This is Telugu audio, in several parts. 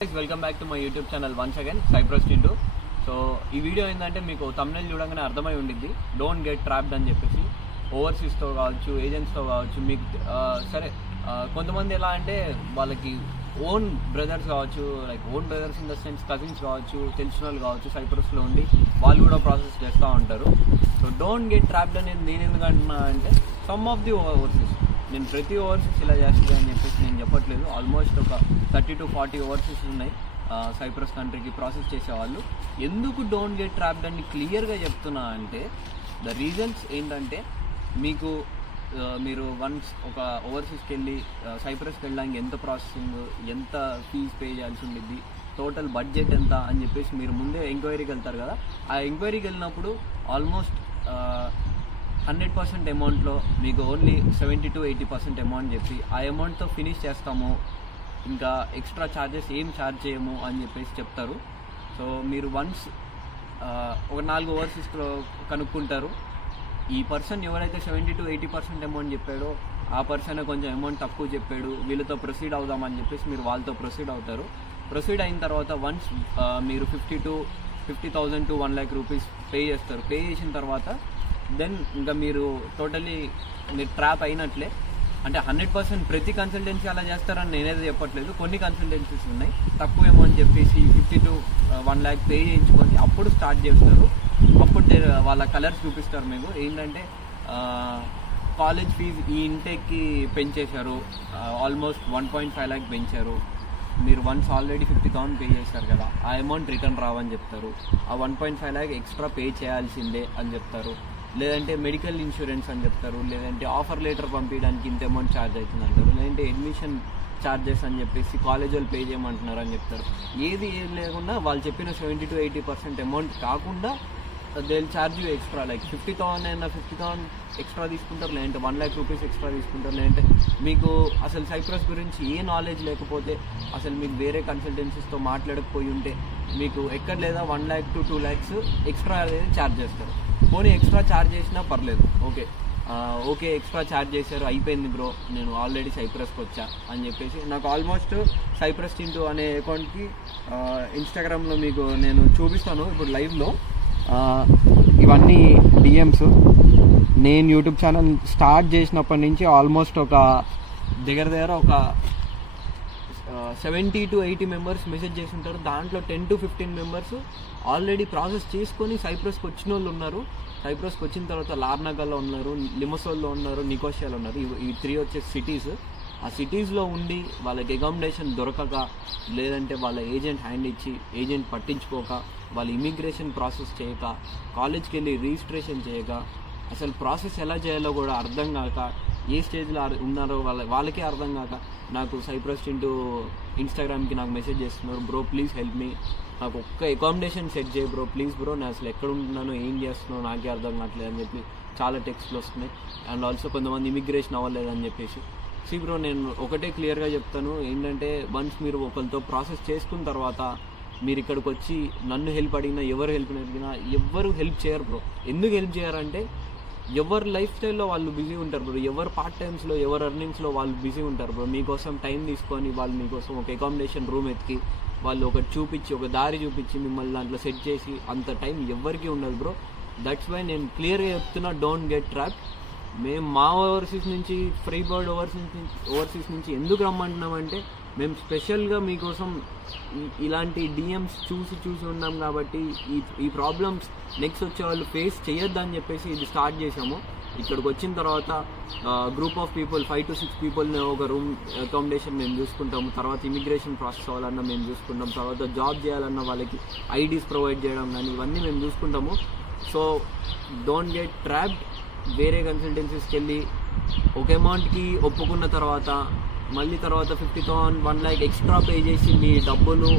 Welcome back to my YouTube channel once again Cyprus Tintu. So ఈ వీడియో ఏంటంటే మీకు తమ్నెల్ చూడగానే అర్థమై ఉండిద్ది, డోంట్ గెట్ ట్రాప్డ్ అని చెప్పేసి. ఓవర్సీస్తో కావచ్చు, ఏజెంట్స్తో కావచ్చు, మీకు సరే కొంతమంది ఎలా అంటే వాళ్ళకి ఓన్ బ్రదర్స్ కావచ్చు, like own brothers in the sense cousins కావచ్చు, తెలిసిన వాళ్ళు కావచ్చు, సైప్రస్లో ఉండి వాళ్ళు కూడా ప్రాసెస్ చేస్తూ ఉంటారు. సో డోంట్ గెట్ ట్రాప్డ్ అనేది నేను ఎందుకు అంటున్నా అంటే, సమ్ ఆఫ్ ది ఓవర్సీస్, నేను ప్రతి ఓవర్సీస్ ఇలా చేస్తుంది అని చెప్పేసి నేను చెప్పట్లేదు. ఆల్మోస్ట్ ఒక 30 to 40 ఓవర్సీస్ ఉన్నాయి సైప్రస్ కంట్రీకి ప్రాసెస్ చేసేవాళ్ళు. ఎందుకు డోంట్ గెట్ ట్రాప్డ్ అని క్లియర్గా చెప్తున్నా అంటే, ద రీజన్స్ ఏంటంటే, మీకు మీరు వన్స్ ఒక ఓవర్సీస్కి వెళ్ళి సైప్రస్కి వెళ్ళడానికి ఎంత ప్రాసెసింగ్, ఎంత ఫీజు పే చేయాల్సి ఉండిద్ది, టోటల్ బడ్జెట్ ఎంత అని చెప్పేసి మీరు ముందే ఎంక్వైరీకి వెళ్తారు కదా. ఆ ఎంక్వైరీకి వెళ్ళినప్పుడు ఆల్మోస్ట్ 100% అమౌంట్లో మీకు ఓన్లీ 70 to 80% అమౌంట్ చెప్పి ఆ అమౌంట్తో ఫినిష్ చేస్తాము, ఇంకా ఎక్స్ట్రా ఛార్జెస్ ఏం ఛార్జ్ చేయము అని చెప్పేసి చెప్తారు. సో మీరు వన్స్ ఒక 4 ఓవర్సీస్లో కనుక్కుంటారు, ఈ పర్సన్ ఎవరైతే 70 to 80% అమౌంట్ చెప్పాడో ఆ పర్సన్ కొంచెం అమౌంట్ తక్కువ చెప్పాడు, వీళ్ళతో ప్రొసీడ్ అవుదామని చెప్పేసి మీరు వాళ్ళతో ప్రొసీడ్ అవుతారు. ప్రొసీడ్ అయిన తర్వాత వన్స్ మీరు 50,000 to 1 lakh రూపీస్ పే చేస్తారు. పే చేసిన తర్వాత దెన్ ఇంకా మీరు టోటలీ మీరు ట్రాప్ అయినట్లే. అంటే 100% ప్రతి కన్సల్టెన్సీ అలా చేస్తారని నేనేది చెప్పట్లేదు. కొన్ని కన్సల్టెన్సీస్ ఉన్నాయి తక్కువ అమౌంట్ చెప్పేసి 50 to 1 lakh పే చేయించుకొని అప్పుడు స్టార్ట్ చేస్తారు. అప్పుడు వాళ్ళ కలర్స్ చూపిస్తారు మీకు. ఏంటంటే కాలేజ్ ఫీజు ఈ ఇంటేక్కి పెంచేశారు, ఆల్మోస్ట్ 1.5 lakh పెంచారు. మీరు వన్స్ ఆల్రెడీ 50,000 పే చేశారు కదా, ఆ అమౌంట్ రిటర్న్ రావని చెప్తారు. ఆ 1.5 lakh ఎక్స్ట్రా పే చేయాల్సిందే అని చెప్తారు. లేదంటే మెడికల్ ఇన్సూరెన్స్ అని చెప్తారు. లేదంటే ఆఫర్ లెటర్ పంపించడానికి ఇంత అమౌంట్ ఛార్జ్ అవుతుంది అంటారు. లేదంటే అడ్మిషన్ ఛార్జెస్ అని చెప్పేసి కాలేజ్ వాళ్ళు పే చేయమంటున్నారు అని చెప్తారు. ఏది లేకుండా వాళ్ళు చెప్పిన 70 to 80% అమౌంట్ కాకుండా they will charge you extra. Like 50,000 అయినా 50,000 ఎక్స్ట్రా తీసుకుంటారు, లేదంటే 1 lakh రూపీస్ ఎక్స్ట్రా తీసుకుంటారు. లేదంటే మీకు అసలు సైప్రస్ గురించి ఏ నాలెడ్జ్ లేకపోతే, అసలు మీకు వేరే కన్సల్టెన్సీస్తో మాట్లాడకపోయి ఉంటే మీకు ఎక్కడ లేదా 1 lakh to 2 lakhs ఎక్స్ట్రా అనేది ఛార్జ్ చేస్తారు. పోనీ ఎక్స్ట్రా ఛార్జ్ చేసినా పర్లేదు, ఓకే ఎక్స్ట్రా ఛార్జ్ చేశారు, అయిపోయింది బ్రో, నేను ఆల్రెడీ సైప్రస్కి వచ్చా అని చెప్పేసి. నాకు ఆల్మోస్ట్ సైప్రస్ టింటూ అనే అకౌంట్కి ఇన్స్టాగ్రామ్లో మీకు నేను చూపిస్తాను ఇప్పుడు లైవ్లో. ఇవన్నీ డిఎమ్స్. నేను యూట్యూబ్ ఛానల్ స్టార్ట్ చేసినప్పటి నుంచి ఆల్మోస్ట్ ఒక దగ్గర ఒక 70 to 80 మెంబర్స్ మెసేజ్ చేసి ఉంటారు. దాంట్లో 10 to 15 మెంబర్స్ ఆల్రెడీ ప్రాసెస్ చేసుకొని సైప్రస్కి వచ్చిన వాళ్ళు ఉన్నారు. సైప్రస్కి వచ్చిన తర్వాత లార్నాగాలో ఉన్నారు, లిమసోల్లో ఉన్నారు, నికోషియాలో ఉన్నారు. ఈ 3 వచ్చే సిటీస్. ఆ సిటీస్లో ఉండి వాళ్ళకి అకామిడేషన్ దొరకక, లేదంటే వాళ్ళ ఏజెంట్ హ్యాండ్ ఇచ్చి ఏజెంట్ పట్టించుకోక, వాళ్ళ ఇమిగ్రేషన్ ప్రాసెస్ చేయక, కాలేజ్కి వెళ్ళి రిజిస్ట్రేషన్ చేయక, అసలు ప్రాసెస్ ఎలా చేయాలో కూడా అర్థం కాక, ఏ స్టేజ్లో ఉన్నారో వాళ్ళకే అర్థం కాక నాకు సైప్రస్ టింటూ ఇన్స్టాగ్రామ్కి నాకు మెసేజ్ చేస్తున్నారు, బ్రో ప్లీజ్ హెల్ప్ మీ, నాకు ఒక్క అకామిడేషన్ సెట్ చేయి బ్రో, ప్లీజ్ బ్రో, నేను అసలు ఎక్కడ ఉంటున్నాను, ఏం చేస్తున్నాను నాకే అర్థం కావట్లేదు అని చెప్పి చాలా టెక్స్ట్లు వస్తున్నాయి. అండ్ ఆల్సో కొంతమంది ఇమిగ్రేషన్ అవ్వలేదని చెప్పేసి. బ్రో నేను ఒకటే క్లియర్గా చెప్తాను, ఏంటంటే వన్స్ మీరు ఒకరితో ప్రాసెస్ చేసుకున్న తర్వాత మీరు ఇక్కడికి వచ్చి నన్ను హెల్ప్ అడిగినా, ఎవరు హెల్ప్ అడిగినా ఎవ్వరు హెల్ప్ చేయరు బ్రో. ఎందుకు హెల్ప్ చేయారంటే, ఎవరు లైఫ్ స్టైల్లో వాళ్ళు బిజీ ఉంటారు బ్రో, ఎవరు పార్ట్ టైమ్స్లో, ఎవరు ఎర్నింగ్స్లో వాళ్ళు బిజీ ఉంటారు బ్రో. మీకోసం టైం తీసుకొని వాళ్ళు మీకోసం ఒక అకామిడేషన్ రూమ్ ఎత్తికి వాళ్ళు ఒకటి చూపించి, ఒక దారి చూపించి మిమ్మల్ని దాంట్లో సెట్ చేసి అంత టైం ఎవ్వరికీ ఉండదు బ్రో. దట్స్ వై నేను క్లియర్గా చెప్తున్నా, డోంట్ గెట్ ట్రాప్డ్. మేము మా ఓవర్సీస్ నుంచి, ఫ్రీ బర్డ్ ఓవర్సీస్ నుంచి ఎందుకు రమ్మంటున్నామంటే, మేము స్పెషల్గా మీకోసం ఇలాంటి డిఎమ్స్ చూసి ఉన్నాం కాబట్టి ఈ ప్రాబ్లమ్స్ నెక్స్ట్ వచ్చే వాళ్ళు ఫేస్ చేయొద్దని చెప్పేసి ఇది స్టార్ట్ చేసాము. ఇక్కడికి వచ్చిన తర్వాత గ్రూప్ ఆఫ్ పీపుల్ 5 to 6 పీపుల్ని ఒక రూమ్ అకామిడేషన్ మేము చూసుకుంటాము. తర్వాత ఇమిగ్రేషన్ ప్రాసెస్ అవ్వాలన్నా మేము చూసుకుంటాం. తర్వాత జాబ్ చేయాలన్నా వాళ్ళకి ఐడీస్ ప్రొవైడ్ చేయడం కానీ ఇవన్నీ మేము చూసుకుంటాము. So don't get trapped. వేరే కన్సల్టెన్సీస్కి వెళ్ళి ఒక అమౌంట్కి ఒప్పుకున్న తర్వాత మళ్ళీ తర్వాత 50,000 1 lakh ఎక్స్ట్రా పే చేసి మీ డబ్బులు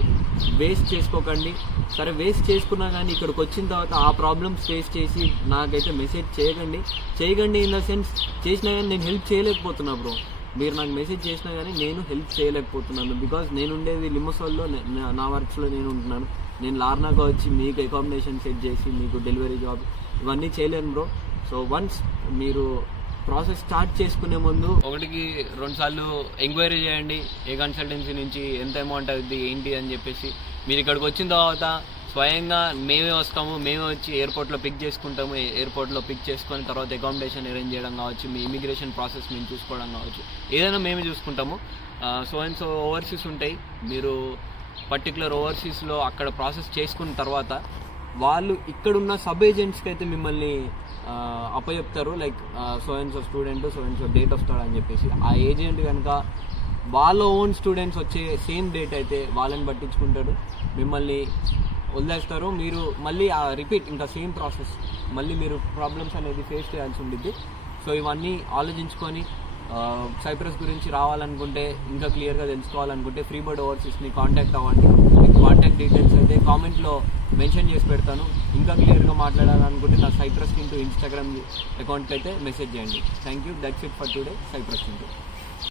వేస్ట్ చేసుకోకండి. సరే వేస్ట్ చేసుకున్నా కానీ ఇక్కడికి వచ్చిన తర్వాత ఆ ప్రాబ్లమ్స్ ఫేస్ చేసి నాకైతే మెసేజ్ చేయకండి ఇన్ ద సెన్స్, చేసినా కానీ నేను హెల్ప్ చేయలేకపోతున్నా బ్రో. మీరు నాకు మెసేజ్ చేసినా కానీ నేను హెల్ప్ చేయలేకపోతున్నాను. బికాజ్ నేను ఉండేది లిమసోల్లో, నా వర్క్స్లో నేను ఉంటున్నాను. నేను లార్నాగా వచ్చి మీకు అకామిడేషన్ సెట్ చేసి మీకు డెలివరీ జాబ్ ఇవన్నీ చేయలేను బ్రో. సో వన్స్ మీరు ప్రాసెస్ స్టార్ట్ చేసుకునే ముందు 1-2 సార్లు ఎంక్వైరీ చేయండి, ఏ కన్సల్టెన్సీ నుంచి ఎంత అమౌంట్ అవుతుంది ఏంటి అని చెప్పేసి. మీరు ఇక్కడికి వచ్చిన తర్వాత స్వయంగా మేమే వస్తాము, మేమే వచ్చి ఎయిర్పోర్ట్లో పిక్ చేసుకుంటాము, ఎయిర్పోర్ట్లో పిక్ చేసుకొని తర్వాత అకామిడేషన్ అరేంజ్ చేయడం కావచ్చు, మీ ఇమిగ్రేషన్ ప్రాసెస్ మేము చూసుకోవడం కావచ్చు, ఏదైనా మేమే చూసుకుంటాము. సో అండ్ సో ఓవర్సీస్ ఉంటాయి, మీరు పర్టికులర్ ఓవర్సీస్లో అక్కడ ప్రాసెస్ చేసుకున్న తర్వాత వాళ్ళు ఇక్కడున్న సబ్ ఏజెంట్స్కి అయితే మిమ్మల్ని అప్పచెప్తారు. Like so and so student so and so date వస్తాడని చెప్పేసి. ఆ ఏజెంట్ కనుక వాళ్ళ ఓన్ స్టూడెంట్స్ వచ్చే సేమ్ డేట్ అయితే వాళ్ళని పట్టించుకుంటారు, మిమ్మల్ని వదిలేస్తారు. మీరు మళ్ళీ రిపీట్ ఇంకా సేమ్ ప్రాసెస్, మళ్ళీ మీరు ప్రాబ్లమ్స్ అనేది ఫేస్ చేయాల్సి ఉంటుంది. సో ఇవన్నీ ఆలోచించుకొని సైప్రస్ గురించి రావాలనుకుంటే, ఇంకా క్లియర్గా తెలుసుకోవాలనుకుంటే ఫ్రీ బర్డ్ ఓవర్సీస్ని కాంటాక్ట్ అవ్వండి. మీకు కాంటాక్ట్ డీటెయిల్స్ అయితే కామెంట్లో మెన్షన్ చేసి పెడతాను. ఇంకా క్లియర్గా మాట్లాడాలనుకుంటే నా సైప్రస్ ఇంటూ ఇన్స్టాగ్రామ్ అకౌంట్కి అయితే మెసేజ్ చేయండి. Thank you. That's it for today. Cyprus into.